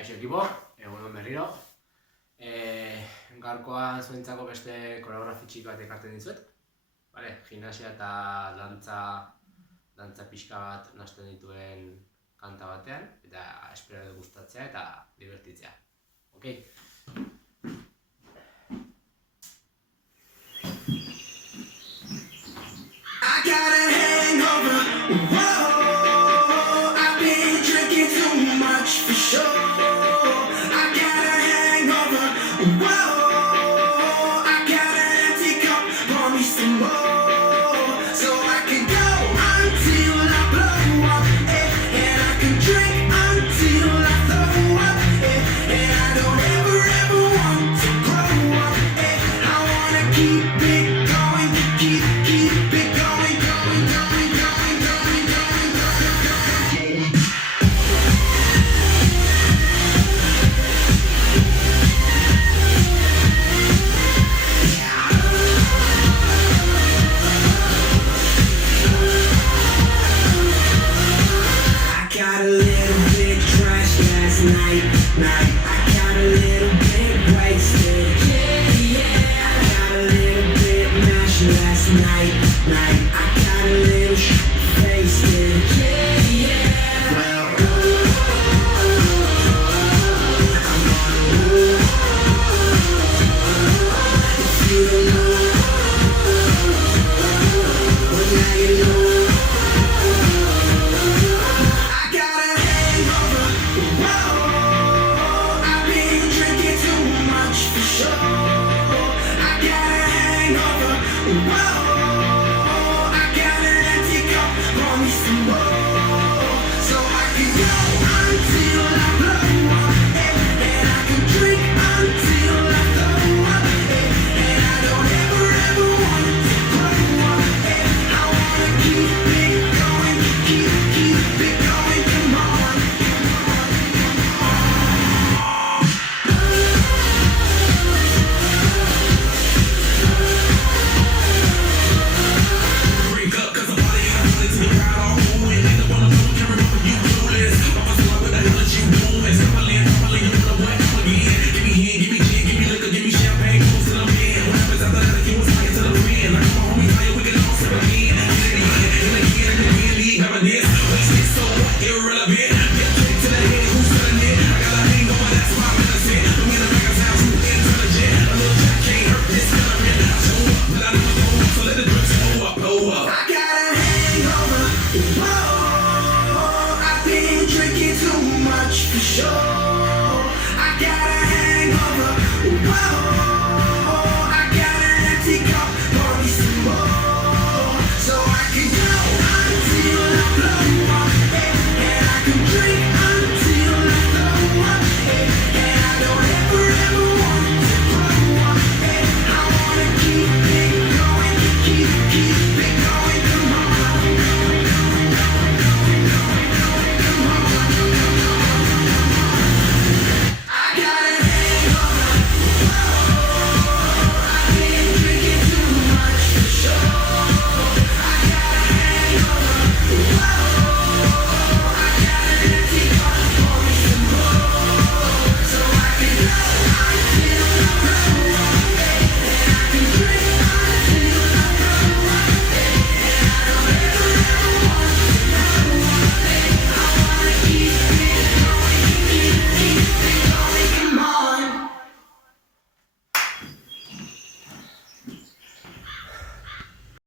Kaixo ekipo, egunon berriro. Gaurkoan zuentzako beste koreografi txiki bat ekartzen dizuet. Vale, gimnasia eta dantza pixka bat nahasten dituen kanta batean, eta espero dut gustatzea eta divertitzea. Ok? I got a hangover, whoa, I've been drinking too much for sure. I got a hangover, whoa, I got an empty cup, pour me some more. So I can go until I blow up, and I can drink until I throw up, and I don't ever want to grow up, I wanna keep it going, keep it going, going, going, going, going, going, going, going. I got a little bit trashed last night. I got a little bit wasted. I got a little bit mashed last night. I got a little wasted. Well, I'm gonna rule. If you don't know, well now you know. I got a hangover, whoa, I've been drinking too much for sure. I got a hangover, whoa, I got an empty cup, pour me some more. So I can go until I blow up, and I can drink until I throw up, and I don't ever want to grow up, I wanna keep it going, keep it going, come on. Break up, cause I'm party and I'm to the crowd all moving. Ain't no one of them can remember you clueless. Papa said, what the hell is you doing? Stumbling, you know what, come again. Give me hand, give me gin, give me liquor, give me champagne, close till I'm in. What happens after that, you was fighting till I'm in. Like, come on, homie, fire, we can all sip again. Get it again, leave evidence. Wasted, so what, irrelevant. Get kicked to the head, who's selling it? I got a hangover, that's why I'm innocent. Don't get a back of town, too intelligent. A little jack can't hurt this element. I show up, but I never go up, so let the drinks blow up, blow up. I got a hangover, whoa, I've been drinking too much for sure. I got a hangover, whoa.